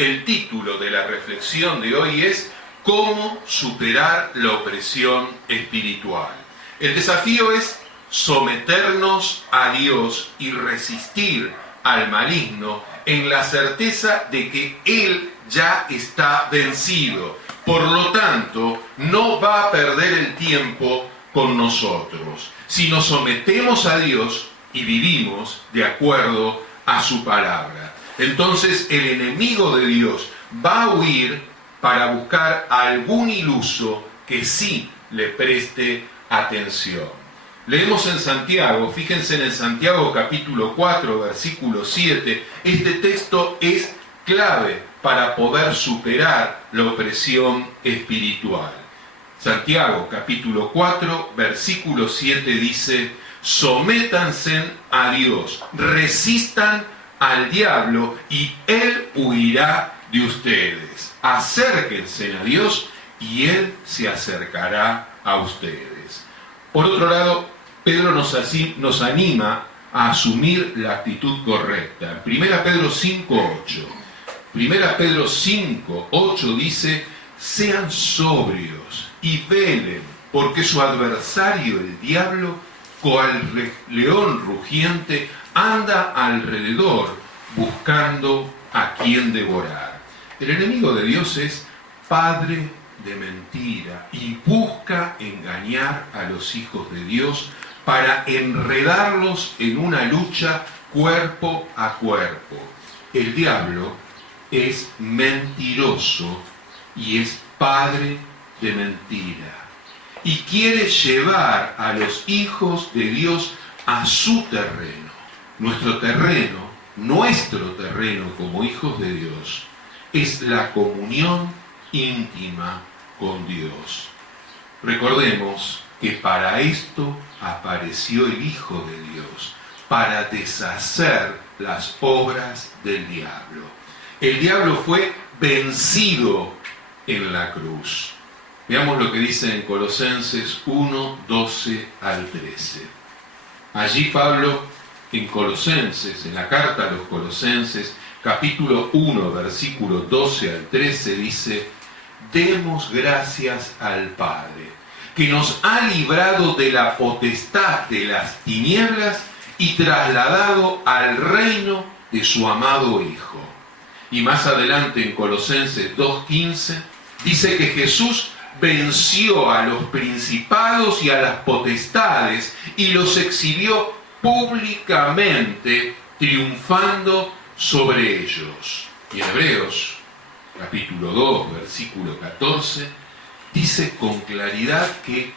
el título de la reflexión de hoy es ¿Cómo superar la opresión espiritual? El desafío es someternos a Dios y resistir al maligno en la certeza de que Él ya está vencido. Por lo tanto, no va a perder el tiempo con nosotros si nos sometemos a Dios y vivimos de acuerdo a su palabra. Entonces el enemigo de Dios va a huir para buscar a algún iluso que sí le preste atención. Leemos en Santiago, fíjense en Santiago capítulo 4, versículo 7, este texto es clave para poder superar la opresión espiritual. Santiago capítulo 4, versículo 7 dice: sométanse a Dios, resistan al diablo y él huirá de ustedes. Acérquense a Dios y él se acercará a ustedes. Por otro lado, Pedro nos anima a asumir la actitud correcta. En 1 Pedro 5:8. 1 Pedro 5:8 dice: sean sobrios y velen, porque su adversario, el diablo, cual león rugiente, anda alrededor buscando a quien devorar. El enemigo de Dios es padre de mentira y busca engañar a los hijos de Dios para enredarlos en una lucha cuerpo a cuerpo. El diablo es mentiroso y es padre de mentira y quiere llevar a los hijos de Dios a su terreno. Nuestro terreno como hijos de Dios es la comunión íntima con Dios. Recordemos que para esto apareció el Hijo de Dios, para deshacer las obras del diablo. El diablo fue vencido en la cruz. Veamos lo que dice en Colosenses 1, 12 al 13. Allí Pablo, en Colosenses, en la carta a los Colosenses, capítulo 1, versículo 12 al 13, dice: demos gracias al Padre, que nos ha librado de la potestad de las tinieblas y trasladado al reino de su amado Hijo. Y más adelante en Colosenses 2:15 dice que Jesús venció a los principados y a las potestades y los exhibió públicamente, triunfando sobre ellos. Y en Hebreos capítulo 2, versículo 14, dice con claridad que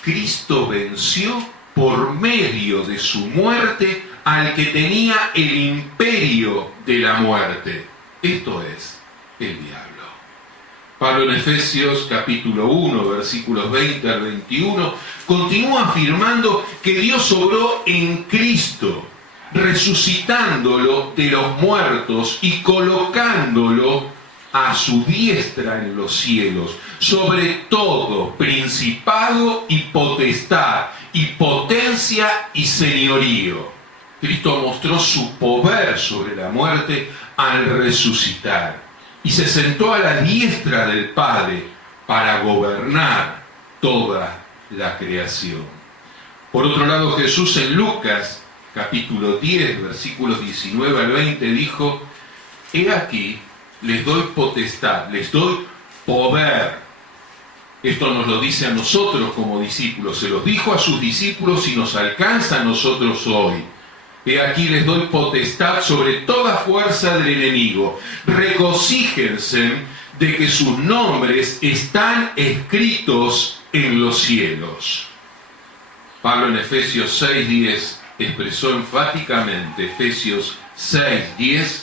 Cristo venció por medio de su muerte al que tenía el imperio de la muerte. Esto es el diablo. Pablo en Efesios capítulo 1, versículos 20 al 21, continúa afirmando que Dios obró en Cristo, resucitándolo de los muertos y colocándolo a su diestra en los cielos, sobre todo principado y potestad, y potencia y señorío. Cristo mostró su poder sobre la muerte al resucitar y se sentó a la diestra del Padre para gobernar toda la creación. Por otro lado, Jesús en Lucas capítulo 10, versículos 19 al 20 dijo: he aquí, les doy potestad, les doy poder. Esto nos lo dice a nosotros como discípulos, se los dijo a sus discípulos y nos alcanza a nosotros hoy. He aquí les doy potestad sobre toda fuerza del enemigo. Regocíjense de que sus nombres están escritos en los cielos. Pablo en Efesios 6:10 expresó enfáticamente, Efesios 6:10,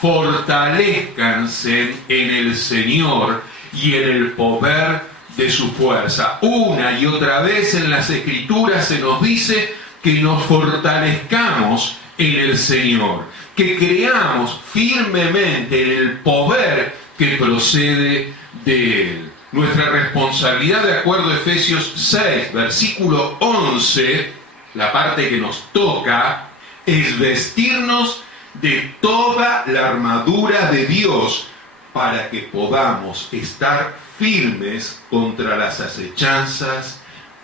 fortalezcanse en el Señor y en el poder de su fuerza. Una y otra vez en las Escrituras se nos dice que nos fortalezcamos en el Señor, que creamos firmemente en el poder que procede de Él. Nuestra responsabilidad, de acuerdo a Efesios 6, versículo 11, la parte que nos toca, es vestirnos de toda la armadura de Dios para que podamos estar firmes contra las acechanzas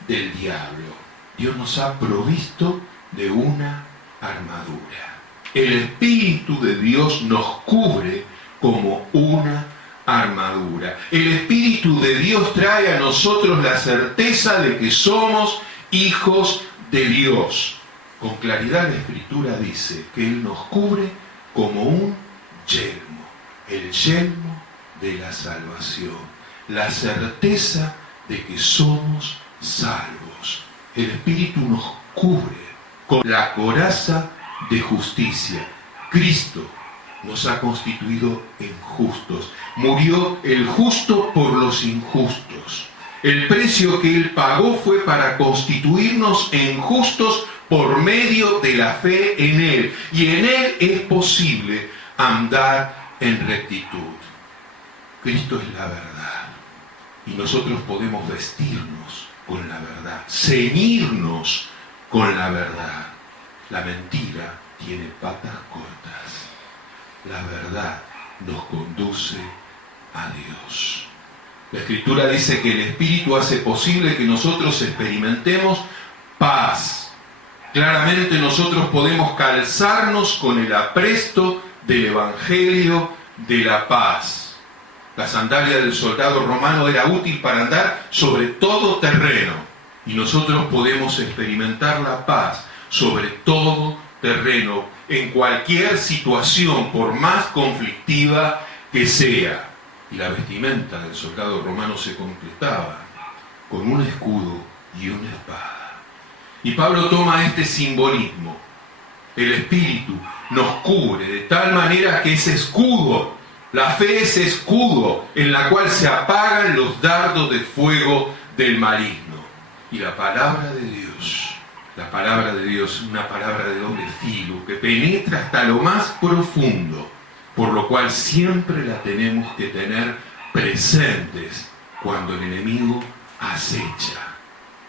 del diablo. Dios nos ha provisto de una armadura. El Espíritu de Dios nos cubre como una armadura. El Espíritu de Dios trae a nosotros la certeza de que somos hijos de Dios. Con claridad la Escritura dice que Él nos cubre como un yelmo, el yelmo de la salvación, la certeza de que somos salvos. El Espíritu nos cubre con la coraza de justicia. Cristo nos ha constituido en justos. Murió el justo por los injustos. El precio que Él pagó fue para constituirnos en justos por medio de la fe en Él. Y en Él es posible andar en rectitud. Cristo es la verdad. Y nosotros podemos vestirnos con la verdad, ceñirnos con la verdad. La mentira tiene patas cortas. La verdad nos conduce a Dios. La Escritura dice que el Espíritu hace posible que nosotros experimentemos paz. Claramente nosotros podemos calzarnos con el apresto del Evangelio de la paz. La sandalia del soldado romano era útil para andar sobre todo terreno. Y nosotros podemos experimentar la paz sobre todo terreno, en cualquier situación, por más conflictiva que sea. Y la vestimenta del soldado romano se completaba con un escudo y una espada. Y Pablo toma este simbolismo. El Espíritu nos cubre de tal manera que ese escudo, la fe es escudo en la cual se apagan los dardos de fuego del maligno. Y la palabra de Dios, una palabra de doble filo, que penetra hasta lo más profundo, por lo cual siempre la tenemos que tener presentes cuando el enemigo acecha,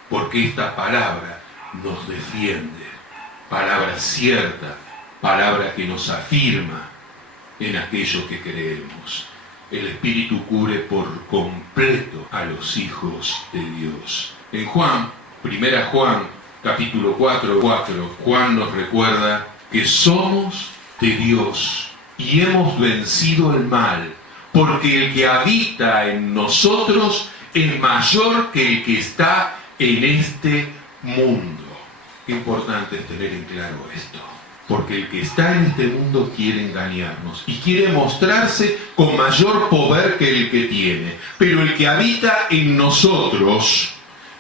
porque esta palabra nos defiende, palabra cierta, palabra que nos afirma en aquello que creemos. El Espíritu cubre por completo a los hijos de Dios. En Juan, 1 Juan, capítulo 4, Juan nos recuerda que somos de Dios y hemos vencido el mal, porque el que habita en nosotros es mayor que el que está en este mundo. Qué importante es tener en claro esto, porque el que está en este mundo quiere engañarnos y quiere mostrarse con mayor poder que el que tiene, pero el que habita en nosotros,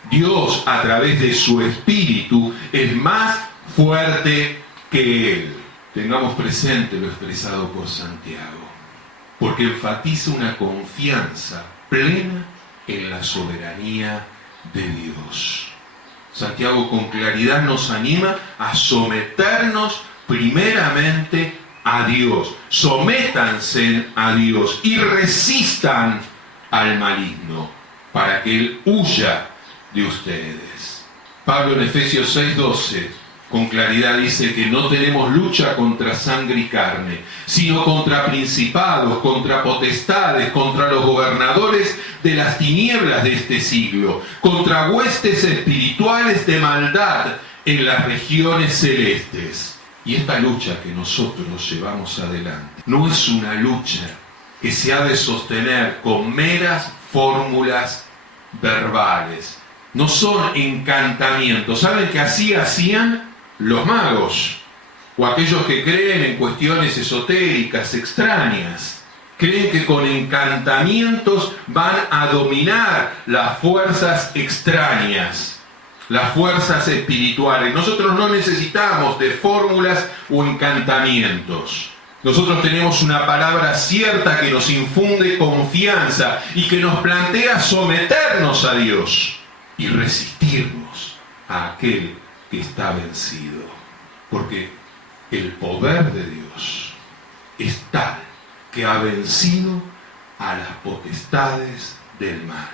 Dios a través de su Espíritu, es más fuerte que Él. Tengamos presente lo expresado por Santiago, porque enfatiza una confianza plena en la soberanía de Dios. Santiago con claridad nos anima a someternos primeramente a Dios. Sométanse a Dios y resistan al maligno para que Él huya de ustedes. Pablo en Efesios 6:12 con claridad dice que no tenemos lucha contra sangre y carne, sino contra principados, contra potestades, contra los gobernadores de las tinieblas de este siglo, contra huestes espirituales de maldad en las regiones celestes. Y esta lucha que nosotros llevamos adelante no es una lucha que se ha de sostener con meras fórmulas verbales. No son encantamientos. ¿Saben que así hacían los magos o aquellos que creen en cuestiones esotéricas, extrañas? Creen que con encantamientos van a dominar las fuerzas extrañas, las fuerzas espirituales. Nosotros no necesitamos de fórmulas o encantamientos. Nosotros tenemos una palabra cierta que nos infunde confianza y que nos plantea someternos a Dios y resistirnos a aquel que está vencido. Porque el poder de Dios es tal que ha vencido a las potestades del mal.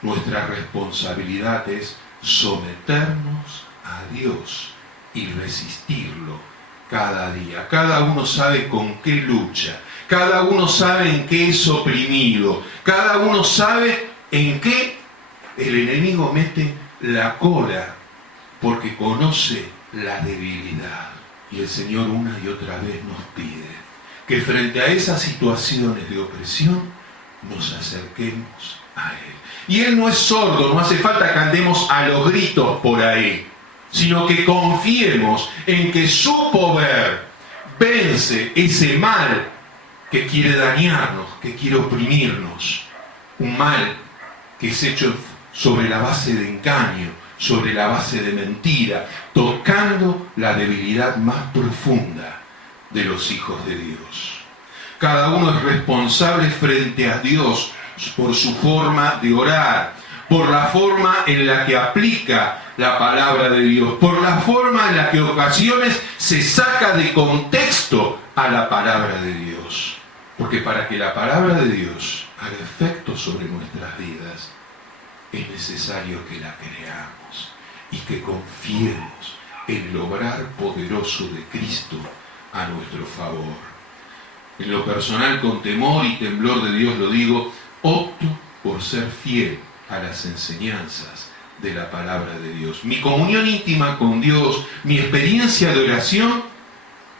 Nuestra responsabilidad es someternos a Dios y resistirlo cada día. Cada uno sabe con qué lucha. Cada uno sabe en qué es oprimido. Cada uno sabe en qué el enemigo mete la cola, porque conoce la debilidad. Y el Señor una y otra vez nos pide que frente a esas situaciones de opresión nos acerquemos a Él. Y Él no es sordo, no hace falta que andemos a los gritos por ahí, sino que confiemos en que su poder vence ese mal que quiere dañarnos, que quiere oprimirnos. Un mal que es hecho sobre la base de engaño, sobre la base de mentira, tocando la debilidad más profunda de los hijos de Dios. Cada uno es responsable frente a Dios por su forma de orar, por la forma en la que aplica la palabra de Dios, por la forma en la que ocasiones se saca de contexto a la palabra de Dios. Porque para que la palabra de Dios haga efecto sobre nuestras vidas, es necesario que la creamos y que confiemos en el obrar poderoso de Cristo a nuestro favor. En lo personal, con temor y temblor de Dios lo digo, opto por ser fiel a las enseñanzas de la palabra de Dios. Mi comunión íntima con Dios, mi experiencia de oración,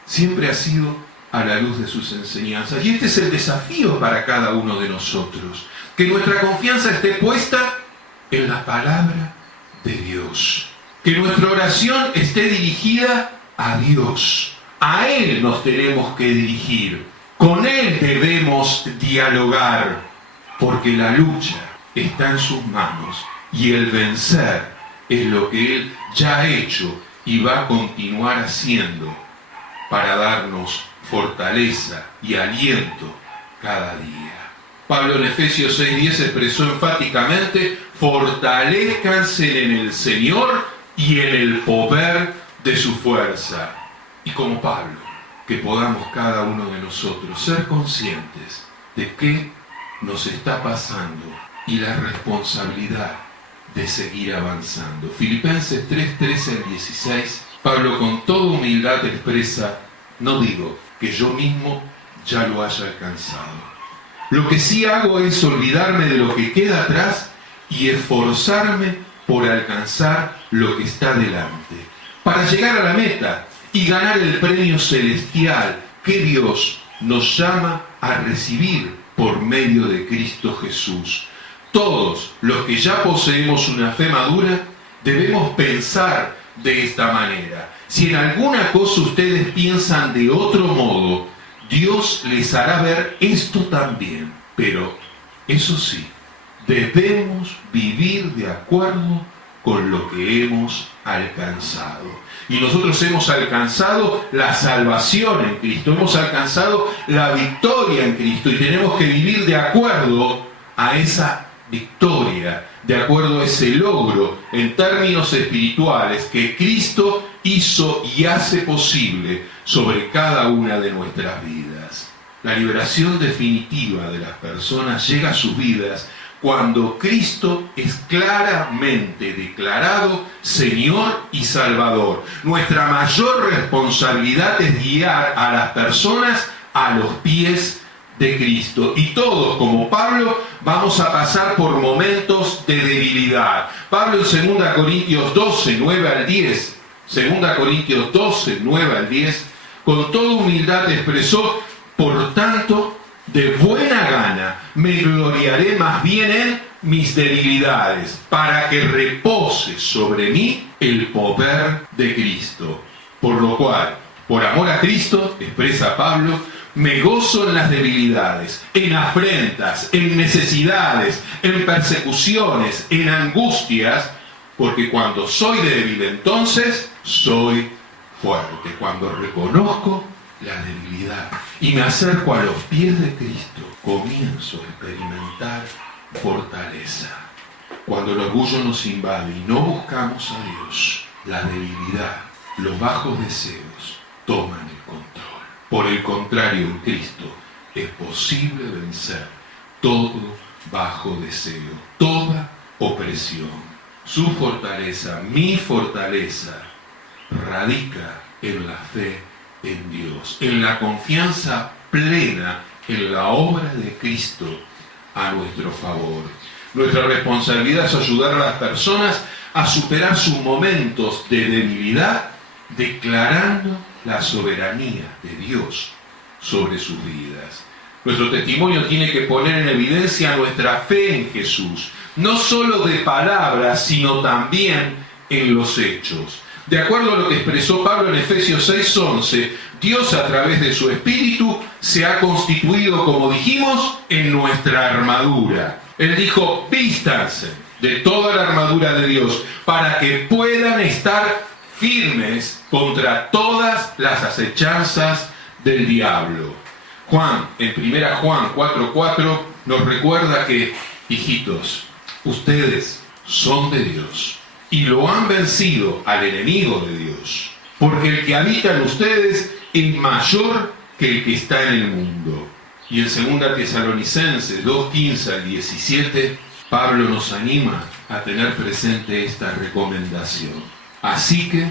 siempre ha sido a la luz de sus enseñanzas. Y este es el desafío para cada uno de nosotros, que nuestra confianza esté puesta en la palabra de Dios, que nuestra oración esté dirigida a Dios. A Él nos tenemos que dirigir, con Él debemos dialogar, porque la lucha está en sus manos y el vencer es lo que Él ya ha hecho y va a continuar haciendo para darnos fortaleza y aliento cada día. Pablo en Efesios 6:10 expresó enfáticamente: fortalezcanse en el Señor y en el poder de su fuerza. Y como Pablo, que podamos cada uno de nosotros ser conscientes de qué nos está pasando y la responsabilidad de seguir avanzando. Filipenses 3:13-16, Pablo con toda humildad expresa: no digo que yo mismo ya lo haya alcanzado. Lo que sí hago es olvidarme de lo que queda atrás y esforzarme por alcanzar lo que está delante, para llegar a la meta y ganar el premio celestial que Dios nos llama a recibir por medio de Cristo Jesús. Todos los que ya poseemos una fe madura debemos pensar de esta manera. Si en alguna cosa ustedes piensan de otro modo, Dios les hará ver esto también. Pero, eso sí, debemos vivir de acuerdo con lo que hemos alcanzado. Y nosotros hemos alcanzado la salvación en Cristo, hemos alcanzado la victoria en Cristo y tenemos que vivir de acuerdo a esa victoria, de acuerdo a ese logro en términos espirituales que Cristo hizo y hace posible sobre cada una de nuestras vidas. La liberación definitiva de las personas llega a sus vidas cuando Cristo es claramente declarado Señor y Salvador. Nuestra mayor responsabilidad es guiar a las personas a los pies de Cristo. Y todos, como Pablo, vamos a pasar por momentos de debilidad. Pablo en 2 Corintios 12, 9 al 10, 2 Corintios 12, 9 al 10, con toda humildad expresó: por tanto, de buena gana me gloriaré más bien en mis debilidades, para que repose sobre mí el poder de Cristo. Por lo cual, por amor a Cristo, expresa Pablo, me gozo en las debilidades, en afrentas, en necesidades, en persecuciones, en angustias, porque cuando soy débil, entonces soy fuerte. Cuando reconozco la debilidad y me acerco a los pies de Cristo, comienzo a experimentar fortaleza. Cuando el orgullo nos invade y no buscamos a Dios, la debilidad, los bajos deseos toman el control. Por el contrario, en Cristo es posible vencer todo bajo deseo, toda opresión. Su fortaleza, mi fortaleza, radica en la fe en Dios, en la confianza plena en la obra de Cristo a nuestro favor. Nuestra responsabilidad es ayudar a las personas a superar sus momentos de debilidad, declarando la soberanía de Dios sobre sus vidas. Nuestro testimonio tiene que poner en evidencia nuestra fe en Jesús, no solo de palabras, sino también en los hechos. De acuerdo a lo que expresó Pablo en Efesios 6:11, Dios a través de su Espíritu se ha constituido, como dijimos, en nuestra armadura. Él dijo, vístanse de toda la armadura de Dios para que puedan estar firmes contra todas las acechanzas del diablo. Juan, en 1 Juan 4:4, nos recuerda que, hijitos, ustedes son de Dios y lo han vencido al enemigo de Dios, porque el que habita en ustedes es mayor que el que está en el mundo. Y en 2 Tesalonicenses 2:15 al 17, Pablo nos anima a tener presente esta recomendación. Así que,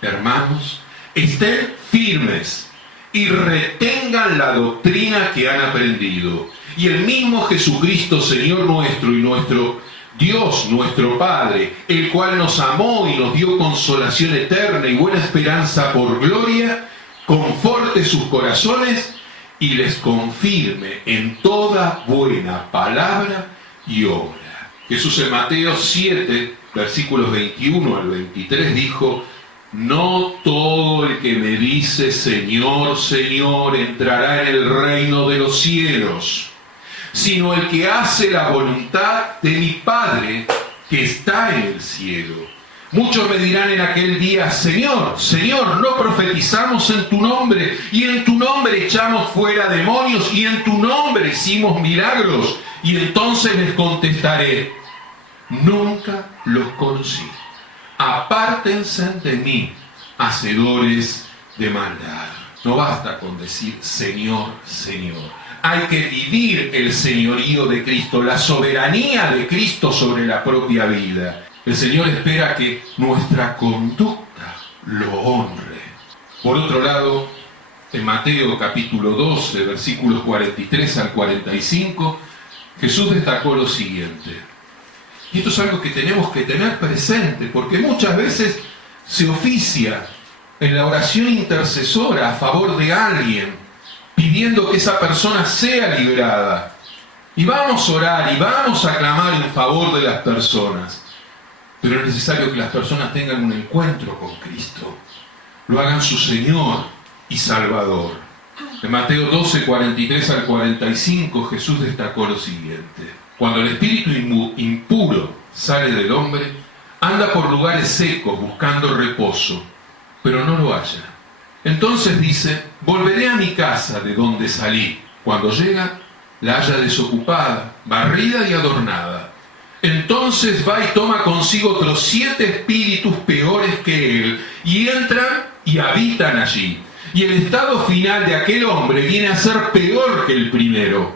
hermanos, estén firmes y retengan la doctrina que han aprendido. Y el mismo Jesucristo, Señor nuestro y nuestro Dios, nuestro Padre, el cual nos amó y nos dio consolación eterna y buena esperanza por gloria, conforte sus corazones y les confirme en toda buena palabra y obra. Jesús en Mateo 7, versículos 21 al 23 dijo, no todo el que me dice Señor, Señor, entrará en el reino de los cielos, sino el que hace la voluntad de mi Padre que está en el cielo. Muchos me dirán en aquel día, Señor, Señor, ¿no profetizamos en tu nombre? Y en tu nombre echamos fuera demonios, y en tu nombre hicimos milagros. Y entonces les contestaré, nunca los conocí. Apártense de mí, hacedores de maldad. No basta con decir Señor, Señor. Hay que vivir el señorío de Cristo, la soberanía de Cristo sobre la propia vida. El Señor espera que nuestra conducta lo honre. Por otro lado, en Mateo capítulo 12, versículos 43 al 45, Jesús destacó lo siguiente. Y esto es algo que tenemos que tener presente, porque muchas veces se oficia en la oración intercesora a favor de alguien, pidiendo que esa persona sea liberada. Y vamos a orar y vamos a clamar en favor de las personas. Pero es necesario que las personas tengan un encuentro con Cristo, lo hagan su Señor y Salvador. En Mateo 12, 43 al 45, Jesús destacó lo siguiente. Cuando el espíritu impuro sale del hombre, anda por lugares secos buscando reposo, pero no lo halla. Entonces dice, volveré a mi casa de donde salí. Cuando llega, la halla desocupada, barrida y adornada. Entonces va y toma consigo otros 7 espíritus peores que él, y entran y habitan allí. Y el estado final de aquel hombre viene a ser peor que el primero.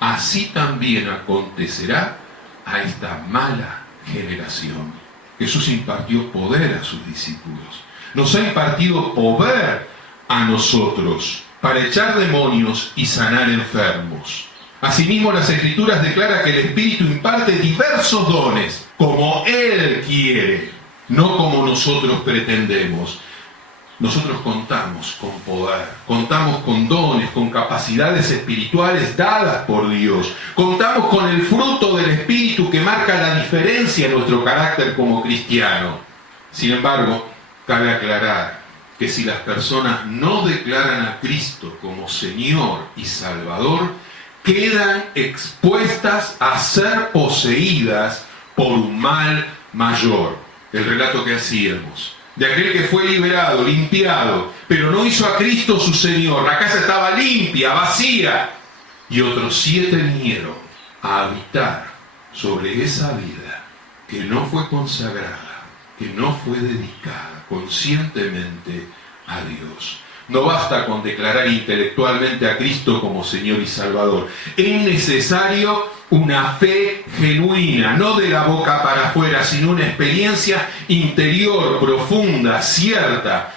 Así también acontecerá a esta mala generación. Jesús impartió poder a sus discípulos. Nos ha impartido poder a nosotros para echar demonios y sanar enfermos. Asimismo, las Escrituras declaran que el Espíritu imparte diversos dones, como Él quiere, no como nosotros pretendemos. Nosotros contamos con poder, contamos con dones, con capacidades espirituales dadas por Dios. Contamos con el fruto del Espíritu que marca la diferencia en nuestro carácter como cristiano. Sin embargo, cabe aclarar que si las personas no declaran a Cristo como Señor y Salvador, quedan expuestas a ser poseídas por un mal mayor. El relato que hacíamos de aquel que fue liberado, limpiado, pero no hizo a Cristo su Señor. La casa estaba limpia, vacía. Y otros 7 vinieron a habitar sobre esa vida que no fue consagrada, que no fue dedicada conscientemente a Dios. No basta con declarar intelectualmente a Cristo como Señor y Salvador. Es necesario una fe genuina, no de la boca para afuera, sino una experiencia interior, profunda, cierta.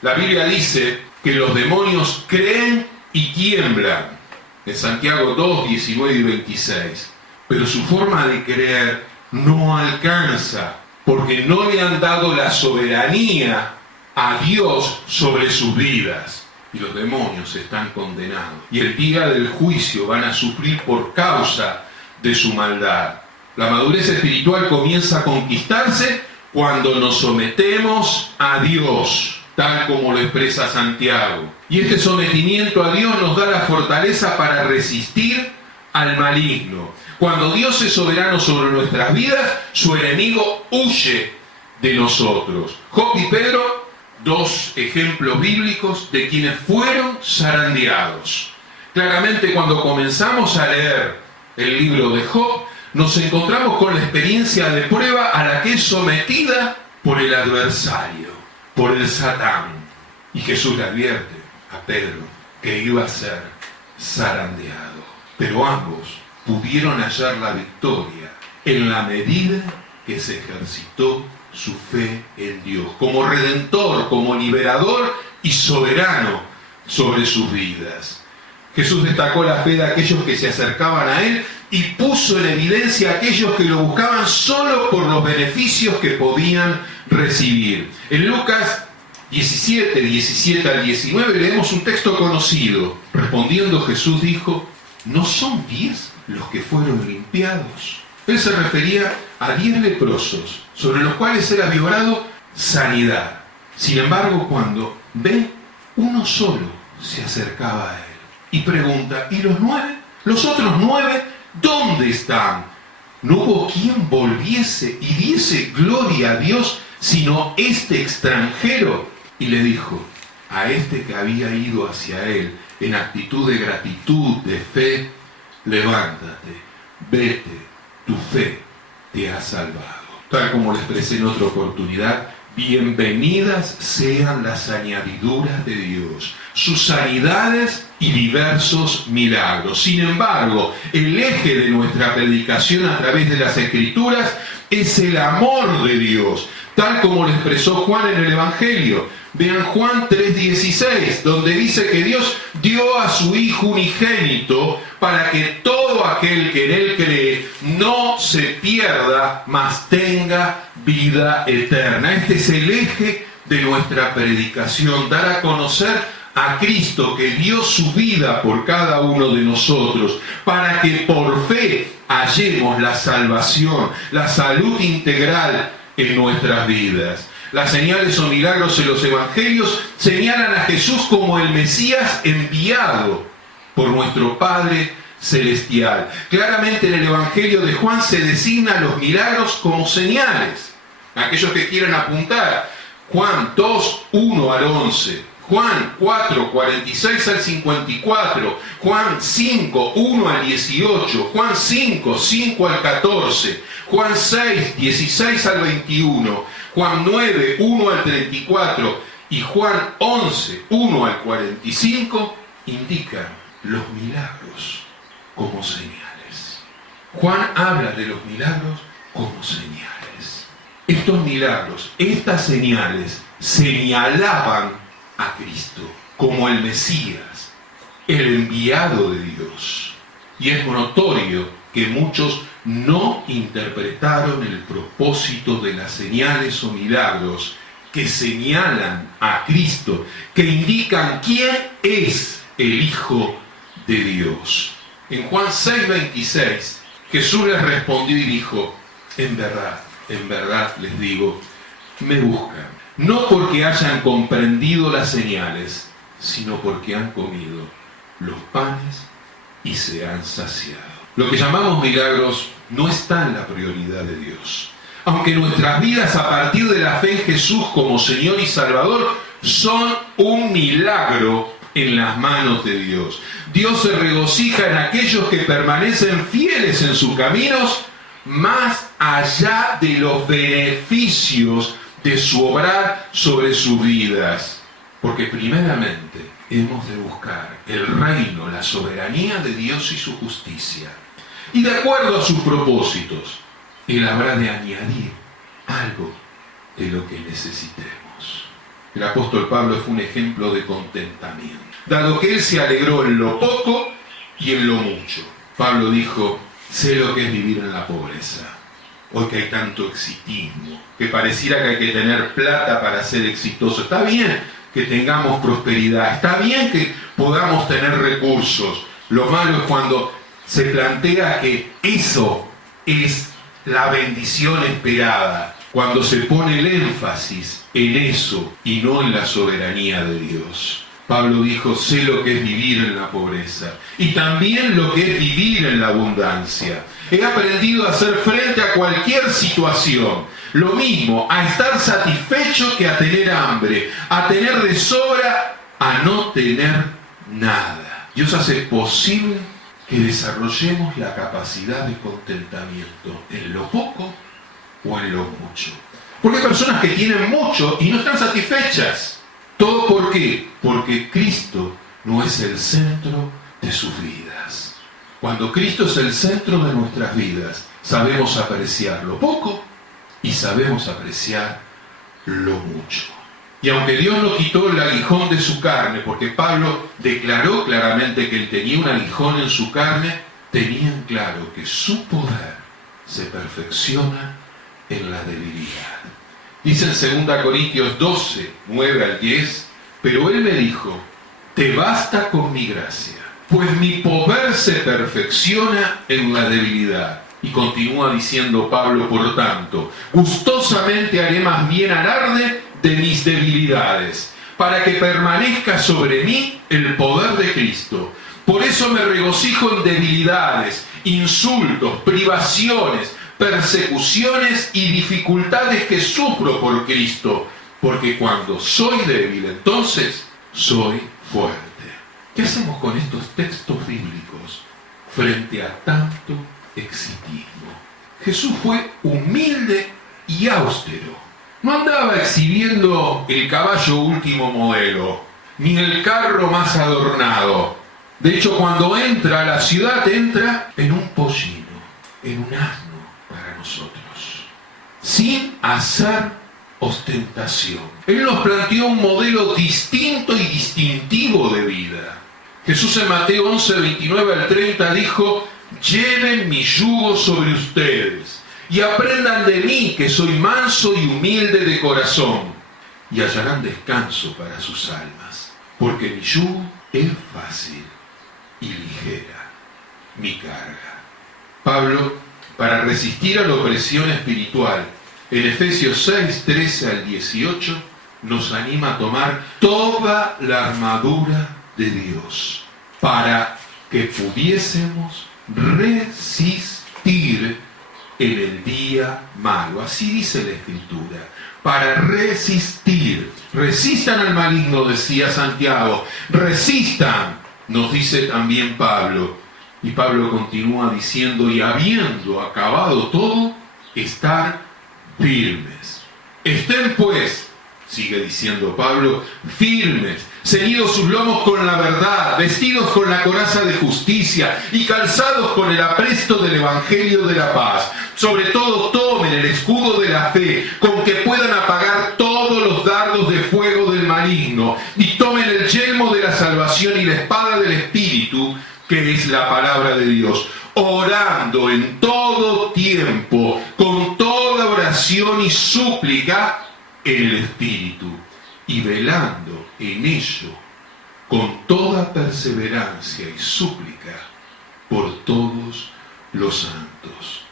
La Biblia dice que los demonios creen y tiemblan. en Santiago 2, 19 y 26. Pero su forma de creer no alcanza, porque no le han dado la soberanía a Dios sobre sus vidas. Y los demonios están condenados. Y el día del juicio van a sufrir por causa de su maldad. La madurez espiritual comienza a conquistarse cuando nos sometemos a Dios, tal como lo expresa Santiago. Y este sometimiento a Dios nos da la fortaleza para resistir al maligno. Cuando Dios es soberano sobre nuestras vidas, su enemigo huye de nosotros. Job y Pedro, dos ejemplos bíblicos de quienes fueron zarandeados. Claramente, cuando comenzamos a leer el libro de Job, nos encontramos con la experiencia de prueba a la que es sometida por el adversario, por el Satán. Y Jesús le advierte a Pedro que iba a ser zarandeado. Pero ambos pudieron hallar la victoria en la medida que se ejercitó su fe en Dios, como redentor, como liberador y soberano sobre sus vidas. Jesús destacó la fe de aquellos que se acercaban a Él y puso en evidencia a aquellos que lo buscaban solo por los beneficios que podían recibir. En Lucas 17, 17 al 19 leemos un texto conocido. Respondiendo Jesús dijo: ¿no son 10 los que fueron limpiados? Él se refería a 10 leprosos, sobre los cuales él había obrado sanidad. Sin embargo, cuando ve, uno solo se acercaba a él y pregunta: ¿y los 9? ¿Los otros 9 dónde están? No hubo quien volviese y diese gloria a Dios, sino este extranjero. Y le dijo a este que había ido hacia él en actitud de gratitud, de fe: levántate, vete, tu fe te ha salvado. Tal como le expresé en otra oportunidad, bienvenidas sean las añadiduras de Dios, sus sanidades y diversos milagros. Sin embargo, el eje de nuestra predicación a través de las Escrituras es el amor de Dios, tal como lo expresó Juan en el Evangelio. Vean Juan 3:16, donde dice que Dios dio a su Hijo unigénito para que todo aquel que en Él cree no se pierda, mas tenga vida eterna. Este es el eje de nuestra predicación, dar a conocer a Cristo, que dio su vida por cada uno de nosotros, para que por fe hallemos la salvación, la salud integral en nuestras vidas. Las señales o milagros en los evangelios señalan a Jesús como el Mesías enviado por nuestro Padre Celestial. Claramente en el Evangelio de Juan se designan los milagros como señales. Aquellos que quieran apuntar, Juan 2, 1 al 11, Juan 4, 46 al 54, Juan 5, 1 al 18, Juan 5, 5 al 14, Juan 6, 16 al 21, Juan 9, 1 al 34 y Juan 11, 1 al 45 indican los milagros como señales. Juan habla de los milagros como señales. Estos milagros, estas señales, señalaban a Cristo como el Mesías, el enviado de Dios. Y es notorio que muchos no interpretaron el propósito de las señales o milagros que señalan a Cristo, que indican quién es el Hijo de Dios. En Juan 6:26, Jesús les respondió y dijo: en verdad les digo, me buscan, no porque hayan comprendido las señales, sino porque han comido los panes y se han saciado. Lo que llamamos milagros no está en la prioridad de Dios. Aunque nuestras vidas a partir de la fe en Jesús como Señor y Salvador son un milagro en las manos de Dios. Dios se regocija en aquellos que permanecen fieles en sus caminos, más allá de los beneficios de su obrar sobre sus vidas. Porque primeramente hemos de buscar el reino, la soberanía de Dios y su justicia. Y de acuerdo a sus propósitos, Él habrá de añadir algo de lo que necesitemos. El apóstol Pablo fue un ejemplo de contentamiento. Dado que Él se alegró en lo poco, y en lo mucho. Pablo dijo, sé lo que es vivir en la pobreza. Hoy que hay tanto exitismo, que pareciera que hay que tener plata para ser exitoso. Está bien que tengamos prosperidad, está bien que podamos tener recursos. Lo malo es cuando se plantea que eso es la bendición esperada, cuando se pone el énfasis en eso y no en la soberanía de Dios. Pablo dijo, sé lo que es vivir en la pobreza y también lo que es vivir en la abundancia. He aprendido a hacer frente a cualquier situación. Lo mismo, a estar satisfecho que a tener hambre, a tener de sobra, a no tener nada. Dios hace posible que desarrollemos la capacidad de contentamiento en lo poco o en lo mucho. Porque hay personas que tienen mucho y no están satisfechas. ¿Todo por qué? Porque Cristo no es el centro de sus vidas. Cuando Cristo es el centro de nuestras vidas, sabemos apreciar lo poco y sabemos apreciar lo mucho. Y aunque Dios no quitó el aguijón de su carne, porque Pablo declaró claramente que él tenía un aguijón en su carne, tenían claro que su poder se perfecciona en la debilidad. Dice en 2 Corintios 12, 9 al 10, pero él me dijo, te basta con mi gracia, pues mi poder se perfecciona en la debilidad. Y continúa diciendo Pablo, por tanto, gustosamente haré más bien alarde de mis debilidades, para que permanezca sobre mí el poder de Cristo. Por eso me regocijo en debilidades, insultos, privaciones, persecuciones y dificultades que sufro por Cristo, porque cuando soy débil, entonces soy fuerte. ¿Qué hacemos con estos textos bíblicos frente a tanto exitismo? Jesús fue humilde y austero. No andaba exhibiendo el caballo último modelo, ni el carro más adornado. De hecho, cuando entra a la ciudad, entra en un pollino, en un asno para nosotros, sin hacer ostentación. Él nos planteó un modelo distinto y distintivo de vida. Jesús en Mateo 11, 29 al 30 dijo, lleven mi yugo sobre ustedes y aprendan de mí, que soy manso y humilde de corazón, y hallarán descanso para sus almas, porque mi yugo es fácil y ligera mi carga. Pablo, para resistir a la opresión espiritual, en Efesios 6, 13 al 18, nos anima a tomar toda la armadura de Dios para que pudiésemos resistir en el día malo. Así dice la Escritura, para resistir. Resistan al maligno, decía Santiago. Resistan, nos dice también Pablo. Y Pablo continúa diciendo, y habiendo acabado todo, estar firmes. Estén pues, sigue diciendo Pablo, firmes, ceñidos sus lomos con la verdad, vestidos con la coraza de justicia y calzados con el apresto del Evangelio de la paz. Sobre todo tomen el escudo de la fe, con que puedan apagar todos los dardos de fuego del maligno, y tomen el yelmo de la salvación y la espada del Espíritu, que es la palabra de Dios, orando en todo tiempo, con toda oración y súplica en el Espíritu, y velando en ello con toda perseverancia y súplica por todos los santos.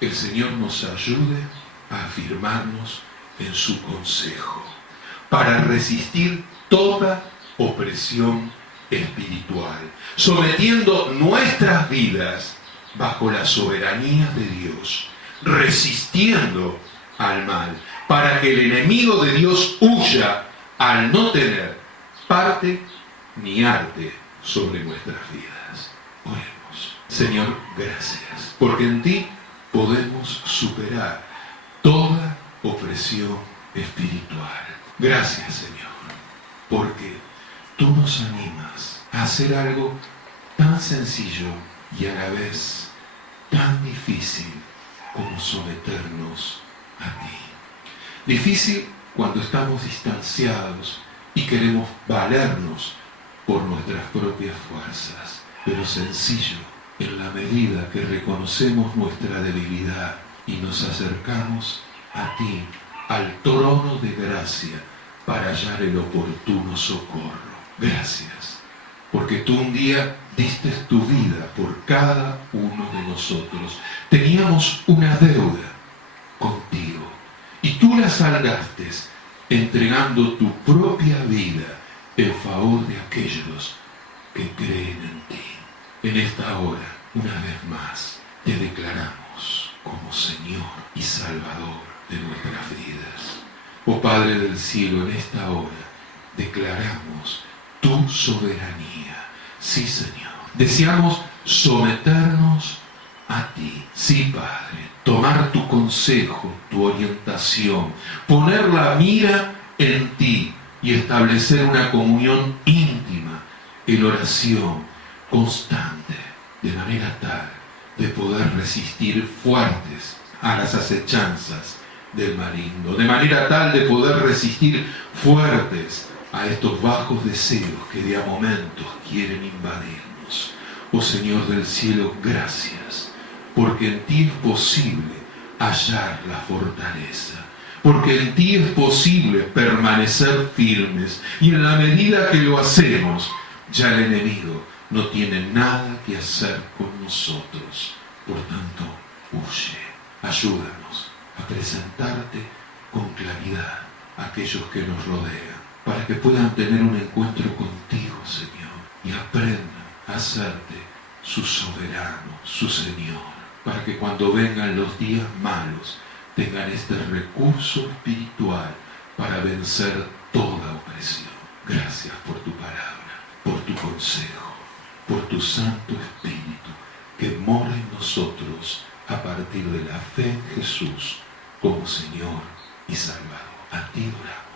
El Señor nos ayude a afirmarnos en su consejo, para resistir toda opresión espiritual, sometiendo nuestras vidas bajo la soberanía de Dios, resistiendo al mal, para que el enemigo de Dios huya al no tener parte ni arte sobre nuestras vidas. Oremos. Señor, gracias, porque en ti podemos superar toda opresión espiritual. Gracias, Señor, porque tú nos animas a hacer algo tan sencillo y a la vez tan difícil como someternos a ti. Difícil cuando estamos distanciados y queremos valernos por nuestras propias fuerzas. pero sencillo, en la medida que reconocemos nuestra debilidad y nos acercamos a ti, al trono de gracia, para hallar el oportuno socorro. Gracias, porque tú un día diste tu vida por cada uno de nosotros. Teníamos una deuda contigo y tú la saldaste entregando tu propia vida en favor de aquellos que creen en ti. En esta hora, una vez más, te declaramos como Señor y Salvador de nuestras vidas. Oh Padre del cielo, en esta hora declaramos tu soberanía. Sí, Señor. Deseamos someternos a ti. Sí, Padre. Tomar tu consejo, tu orientación, poner la mira en ti y establecer una comunión íntima en oración constante, de manera tal de poder resistir fuertes a las acechanzas del maligno, de manera tal de poder resistir fuertes a estos bajos deseos que de a momentos quieren invadirnos. Oh Señor del cielo, gracias, porque en ti es posible hallar la fortaleza, porque en ti es posible permanecer firmes, y en la medida que lo hacemos, ya el enemigo no tiene nada que hacer con nosotros. Por tanto, huye. Ayúdanos a presentarte con claridad a aquellos que nos rodean, para que puedan tener un encuentro contigo, Señor, y aprendan a hacerte su soberano, su Señor, para que cuando vengan los días malos tengan este recurso espiritual para vencer toda opresión. Gracias por tu palabra, por tu consejo, por tu Santo Espíritu que mora en nosotros a partir de la fe en Jesús como Señor y Salvador. A ti oramos.